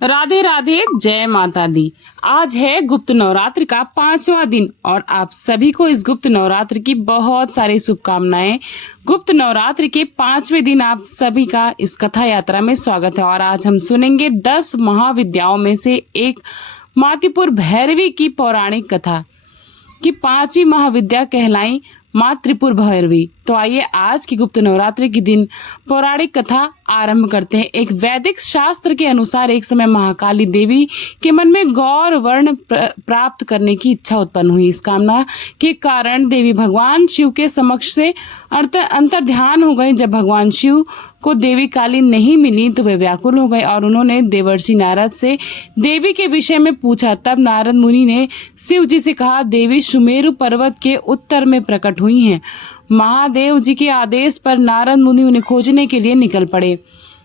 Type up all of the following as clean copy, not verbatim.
राधे राधे, जय माता दी। आज है गुप्त नवरात्र का 5वां दिन और आप सभी को इस गुप्त नवरात्र की बहुत सारी शुभकामनाएं। गुप्त नवरात्र के 5वें दिन आप सभी का इस कथा यात्रा में स्वागत है और आज हम सुनेंगे 10 महाविद्याओं में से एक मातीपुर भैरवी की पौराणिक कथा कि 5वीं महाविद्या कहलाई माँ त्रिपुर भैरवी। तो आइए आज की गुप्त नवरात्रि के दिन पौराणिक कथा आरंभ करते हैं। एक वैदिक शास्त्र के अनुसार एक समय महाकाली देवी के मन में गौर वर्ण प्राप्त करने की इच्छा उत्पन्न हुई। इस कामना के कारण देवी भगवान शिव के समक्ष से अंतर ध्यान हो गई। जब भगवान शिव को देवी काली नहीं मिली तो वे व्याकुल हो गए और उन्होंने देवर्षि नारद से देवी के विषय में पूछा। तब नारद मुनि ने शिव जी से कहा, देवी सुमेरु पर्वत के उत्तर में प्रकट हुई हैं। महादेव जी के आदेश पर नारद मुनि उन्हें खोजने के लिए निकल पड़े।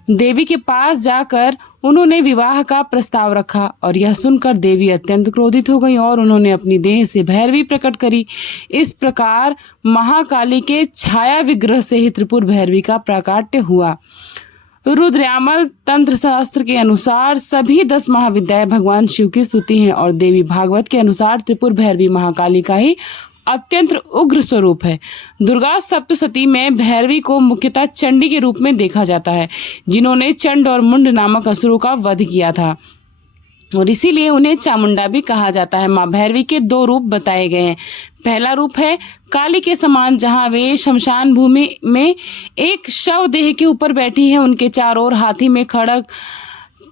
देवी के पास जाकर उन्होंने विवाह का प्रस्ताव रखा और यह सुनकर देवी अत्यंत क्रोधित हो गई और उन्होंने अपनी देह से भैरवी प्रकट करी। इस प्रकार महाकाली के छाया विग्रह से ही त्रिपुर भैरवी का प्राकट्य हुआ। रुद्रयामल तंत्र शास्त्र के अनुसार सभी 10 महाविद्याएं भगवान शिव की स्तुति हैं और देवी भागवत के अनुसार त्रिपुर भैरवी महाकाली का ही अत्यंत उग्र स्वरूप है। दुर्गा सप्तशती में भैरवी को मुख्यतः चंडी के रूप में देखा जाता है, जिन्होंने चंड और मुंड नामक असुरों का वध किया था और इसीलिए उन्हें चामुंडा भी कहा जाता है। माँ भैरवी के 2 रूप बताए गए हैं। पहला रूप है काली के समान, जहाँ वे शमशान भूमि में एक शव देह के ऊपर बैठी हैं। उनके चारों ओर हाथी में खड़ग,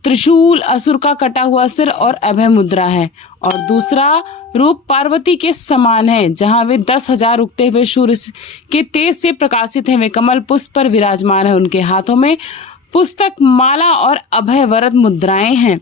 त्रिशूल, असुर का कटा हुआ सिर और अभय मुद्रा है। और दूसरा रूप पार्वती के समान है, जहाँ वे 10,000 उगते हुए सूर्य के तेज से प्रकाशित हैं। वे कमल पुष्प पर विराजमान है। उनके हाथों में पुस्तक, माला और अभय वरद मुद्राएं हैं।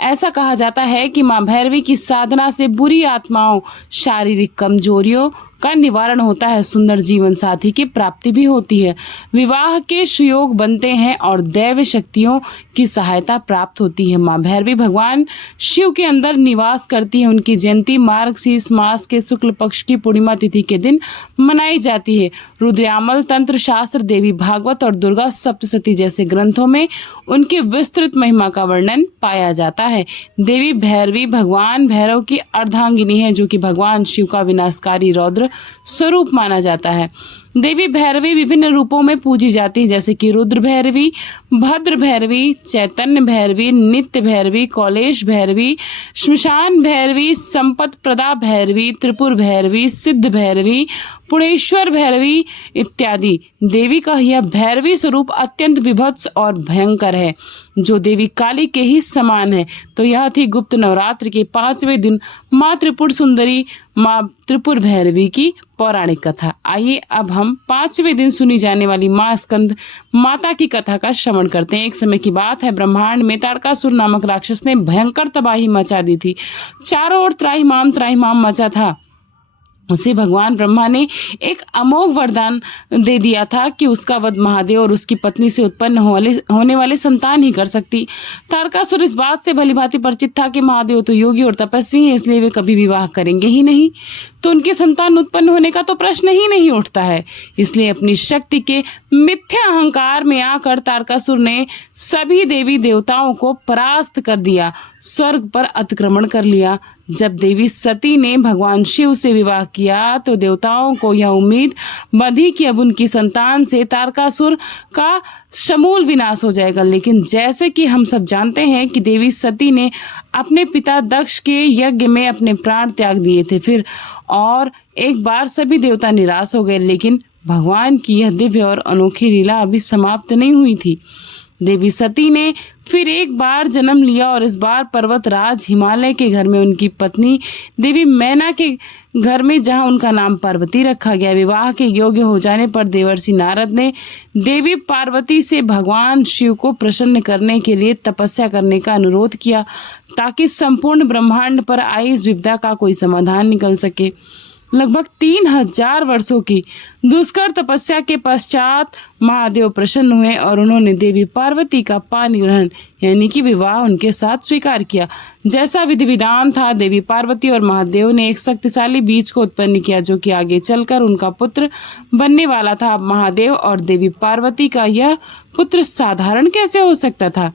ऐसा कहा जाता है कि मां भैरवी की साधना से बुरी आत्माओं, शारीरिक कमजोरियों का निवारण होता है, सुंदर जीवन साथी की प्राप्ति भी होती है, विवाह के सुयोग बनते हैं और दैव शक्तियों की सहायता प्राप्त होती है। मां भैरवी भगवान शिव के अंदर निवास करती है। उनकी जयंती मार्गशीर्ष मास के शुक्ल पक्ष की पूर्णिमा तिथि के दिन मनाई जाती है। रुद्रयामल तंत्र शास्त्र, देवी भागवत और दुर्गा सप्तशती जैसे ग्रंथों में उनकी विस्तृत महिमा का वर्णन पाया जाता है। देवी भैरवी भगवान भैरव की अर्धांगिनी है, जो कि भगवान शिव का विनाशकारी रौद्र स्वरूप माना जाता है। देवी भैरवी विभिन्न रूपों में पूजी जाती है, जैसे कि रुद्र भैरवी, भद्र भैरवी, चैतन्य भैरवी, नित्य भैरवी, कौलेश भैरवी, श्मशान भैरवी, संपत प्रदा भैरवी, त्रिपुर भैरवी, सिद्ध भैरवी, पुणेश्वर भैरवी इत्यादि। देवी का यह भैरवी स्वरूप अत्यंत विभत्स और भयंकर है, जो देवी काली के ही समान है। तो यह थी गुप्त नवरात्र के 5वें दिन माँ त्रिपुर सुंदरी, माँ त्रिपुर भैरवी की पौराणिक कथा। आइए अब हम 5वें दिन सुनी जाने वाली माँ स्कंद माता की कथा का श्रवण करते हैं। एक समय की बात है, ब्रह्मांड में तारकासुर नामक राक्षस ने भयंकर तबाही मचा दी थी। चारों ओर त्राहिमाम मचा था। उसे भगवान ब्रह्मा ने एक अमोघ वरदान दे दिया था कि उसका वध महादेव और उसकी पत्नी से उत्पन्न होने वाले संतान ही कर सकती। तारकासुर इस बात से भलीभांति परिचित था कि महादेव तो योगी और तपस्वी हैं, इसलिए वे कभी विवाह करेंगे ही नहीं, तो उनके संतान उत्पन्न होने का तो प्रश्न ही नहीं उठता है। इसलिए अपनी शक्ति के मिथ्या अहंकार में आकर तारकासुर ने सभी देवी देवताओं को परास्त कर दिया, स्वर्ग पर अतिक्रमण कर लिया। जब देवी सती ने भगवान शिव से विवाह किया तो देवताओं को यह उम्मीद बंधी कि अब उनकी संतान से तारकासुर का समूल विनाश हो जाएगा। लेकिन जैसे कि हम सब जानते हैं कि देवी सती ने अपने पिता दक्ष के यज्ञ में अपने प्राण त्याग दिए थे। फिर और एक बार सभी देवता निराश हो गए, लेकिन भगवान की यह दिव्य और अनोखी लीला अभी समाप्त नहीं हुई थी। देवी सती ने फिर एक बार जन्म लिया और इस बार पर्वतराज हिमालय के घर में उनकी पत्नी देवी मैना के घर में, जहां उनका नाम पार्वती रखा गया। विवाह के योग्य हो जाने पर देवर्षि नारद ने देवी पार्वती से भगवान शिव को प्रसन्न करने के लिए तपस्या करने का अनुरोध किया, ताकि संपूर्ण ब्रह्मांड पर आई इस विपदा का कोई समाधान निकल सके। लगभग 3000 वर्षों की दुष्कर तपस्या के पश्चात महादेव प्रसन्न हुए और उन्होंने देवी पार्वती का पानी ग्रहण यानी कि विवाह उनके साथ स्वीकार किया। जैसा विधि विधान था, देवी पार्वती और महादेव ने एक शक्तिशाली बीज को उत्पन्न किया, जो कि आगे चलकर उनका पुत्र बनने वाला था। महादेव और देवी पार्वती का यह पुत्र साधारण कैसे हो सकता था?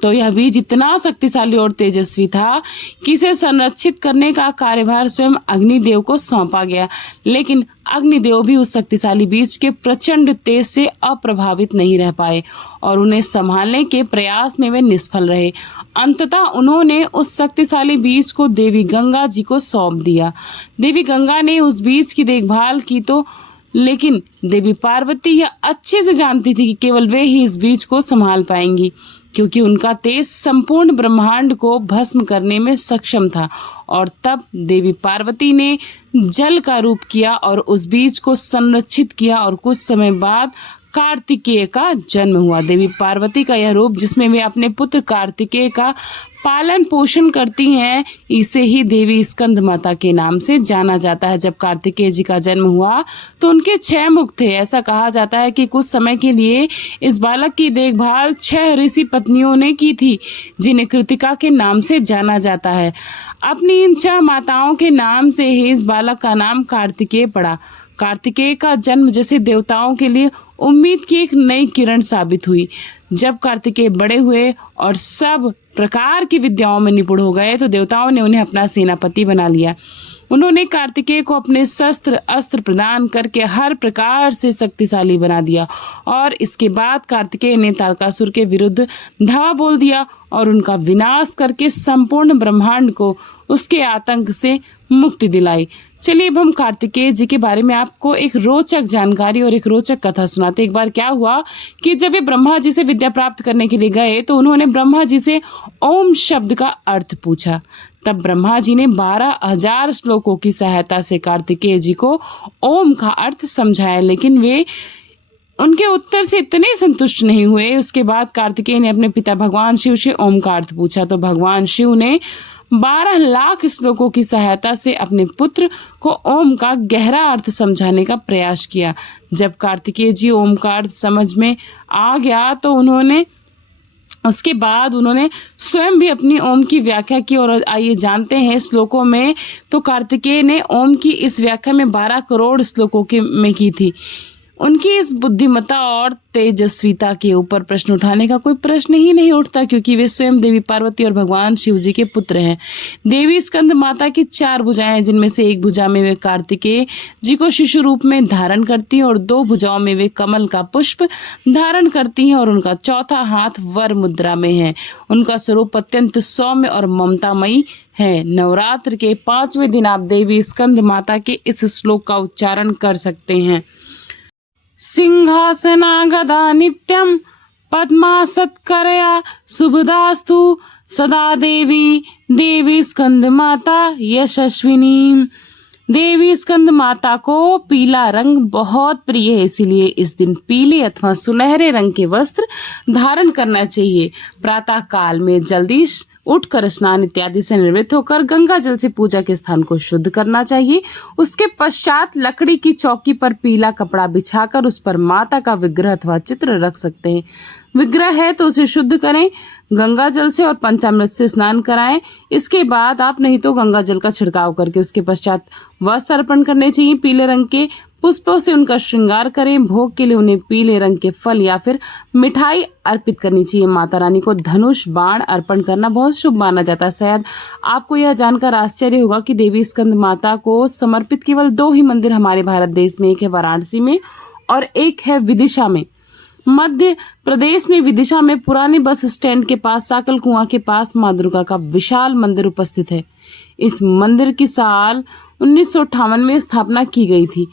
तो यह बीज इतना शक्तिशाली और तेजस्वी था कि इसे संरक्षित करने का कार्यभार स्वयं अग्निदेव को सौंपा गया। लेकिन अग्निदेव भी उस शक्तिशाली बीज के प्रचंड तेज से अप्रभावित नहीं रह पाए और उन्हें संभालने के प्रयास में वे निष्फल रहे। अंततः उन्होंने उस शक्तिशाली बीज को देवी गंगा जी को सौंप दिया। देवी गंगा ने उस बीज की देखभाल की लेकिन देवी पार्वती यह अच्छे से जानती थी कि केवल वे ही इस बीज को संभाल पाएंगी, क्योंकि उनका तेज संपूर्ण ब्रह्मांड को भस्म करने में सक्षम था। और तब देवी पार्वती ने जल का रूप किया और उस बीज को संरक्षित किया और कुछ समय बाद कार्तिकेय का जन्म हुआ। देवी पार्वती का यह रूप जिसमें वे अपने पुत्र कार्तिकेय का पालन पोषण करती हैं, इसे ही देवी स्कंद माता के नाम से जाना जाता है। जब कार्तिकेय जी का जन्म हुआ तो उनके 6 मुख थे। ऐसा कहा जाता है कि कुछ समय के लिए इस बालक की देखभाल 6 ऋषि पत्नियों ने की थी, जिन्हें कृतिका के नाम से जाना जाता है। अपनी इन 6 माताओं के नाम से ही इस बालक का नाम कार्तिकेय पड़ा। कार्तिकेय का जन्म जैसे देवताओं के लिए उम्मीद की एक नई किरण साबित हुई। जब कार्तिकेय बड़े हुए और सब प्रकार की विद्याओं में निपुण हो गए तो देवताओं ने उन्हें अपना सेनापति बना लिया। उन्होंने कार्तिकेय को अपने शस्त्र अस्त्र प्रदान करके हर प्रकार से शक्तिशाली बना दिया और इसके बाद कार्तिकेय ने तारकासुर के विरुद्ध धावा बोल दिया और उनका विनाश करके संपूर्ण ब्रह्मांड को उसके आतंक से मुक्ति दिलाई। चलिए अब हम कार्तिकेय जी के बारे में आपको एक रोचक जानकारी और एक रोचक कथा सुनाते। एक बार क्या हुआ कि जब वे ब्रह्मा जी से विद्या प्राप्त करने के लिए गए तो उन्होंने ब्रह्मा जी से ओम शब्द का अर्थ पूछा। तब ब्रह्मा जी ने 12,000 श्लोकों की सहायता से कार्तिकेय जी को ओम का अर्थ समझाया, लेकिन वे उनके उत्तर से इतने संतुष्ट नहीं हुए। उसके बाद कार्तिकेय ने अपने पिता भगवान शिव से ओम का अर्थ पूछा तो भगवान शिव ने 12 लाख श्लोकों की सहायता से अपने पुत्र को ओम का गहरा अर्थ समझाने का प्रयास किया। जब कार्तिकेय जी ओम का अर्थ समझ में आ गया तो उसके बाद उन्होंने स्वयं भी अपनी ओम की व्याख्या की और आइए जानते हैं श्लोकों में। तो कार्तिकेय ने ओम की इस व्याख्या में 12 करोड़ श्लोकों में की थी। उनकी इस बुद्धिमत्ता और तेजस्विता के ऊपर प्रश्न उठाने का कोई प्रश्न ही नहीं उठता, क्योंकि वे स्वयं देवी पार्वती और भगवान शिव जी के पुत्र हैं। देवी स्कंद माता की 4 भुजाएं, जिनमें से एक भुजा में वे कार्तिकेय जी को शिशु रूप में धारण करती हैं और 2 भुजाओं में वे कमल का पुष्प धारण करती हैं और उनका चौथा हाथ वर मुद्रा में है। उनका स्वरूप अत्यंत सौम्य और ममतामयी है। नवरात्र के 5वें दिन आप देवी स्कंद माता के इस श्लोक का उच्चारण कर सकते हैं। सिंहासना गदा नित्यं पद्मासत्करया शुभदास्तु सदा देवी स्कंद माता यशस्विनी। देवी स्कंद माता को पीला रंग बहुत प्रिय है, इसीलिए इस दिन पीले अथवा सुनहरे रंग के वस्त्र धारण करना चाहिए। प्रातः काल में जल्दी उठकर स्नान इत्यादि से निवृत्त होकर गंगा जल से पूजा के स्थान को शुद्ध करना चाहिए। उसके पश्चात लकड़ी की चौकी पर पीला कपड़ा बिछाकर उस पर माता का विग्रह अथवा चित्र रख सकते हैं। विग्रह है तो उसे शुद्ध करें, गंगा जल से और पंचामृत से स्नान कराएं। इसके बाद आप नहीं तो गंगा जल का छिड़काव करके उसके पश्चात वस्त्र अर्पण करने चाहिए। पीले रंग के पुष्पों से उनका श्रृंगार करें। भोग के लिए उन्हें पीले रंग के फल या फिर मिठाई अर्पित करनी चाहिए। माता रानी को धनुष बाण अर्पण करना बहुत शुभ माना जाता है। शायद आपको यह जानकर आश्चर्य होगा कि देवी स्कंद माता को समर्पित केवल 2 ही मंदिर हमारे भारत देश में, एक है वाराणसी में और एक है विदिशा में। मध्य प्रदेश में विदिशा में पुराने बस स्टैंड के पास साकल कुआं के पास मां दुर्गा का विशाल मंदिर उपस्थित है। इस मंदिर की साल 1958 में स्थापना की गई थी।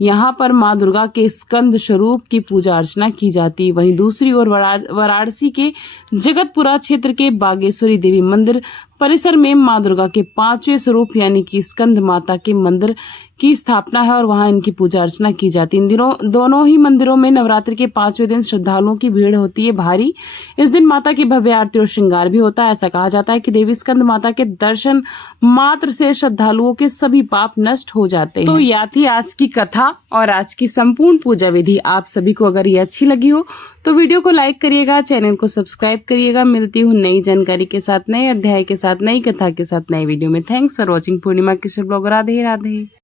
यहाँ पर मां दुर्गा के स्कंद स्वरूप की पूजा अर्चना की जाती। वहीं दूसरी ओर वाराणसी के जगतपुरा क्षेत्र के बागेश्वरी देवी मंदिर परिसर में मां दुर्गा के 5वें स्वरूप यानी कि स्कंद माता के मंदिर की स्थापना है और वहां इनकी पूजा अर्चना की जाती है। इन दिनों दोनों ही मंदिरों में नवरात्रि के 5वें दिन श्रद्धालुओं की भीड़ होती है भारी। इस दिन माता की भव्य आरती और श्रृंगार भी होता है। ऐसा कहा जाता है कि देवी स्कंद माता के दर्शन मात्र से श्रद्धालुओं के सभी पाप नष्ट हो जाते हैं। तो यह थी आज की कथा और आज की संपूर्ण पूजा विधि। आप सभी को अगर ये अच्छी लगी हो तो वीडियो को लाइक करिएगा, चैनल को सब्सक्राइब करिएगा। मिलती हूँ नई जानकारी के साथ, नए अध्याय के साथ, नई कथा के साथ, नए वीडियो में। Thanks for watching. Purnima Kishore blog. Radhe Radhe.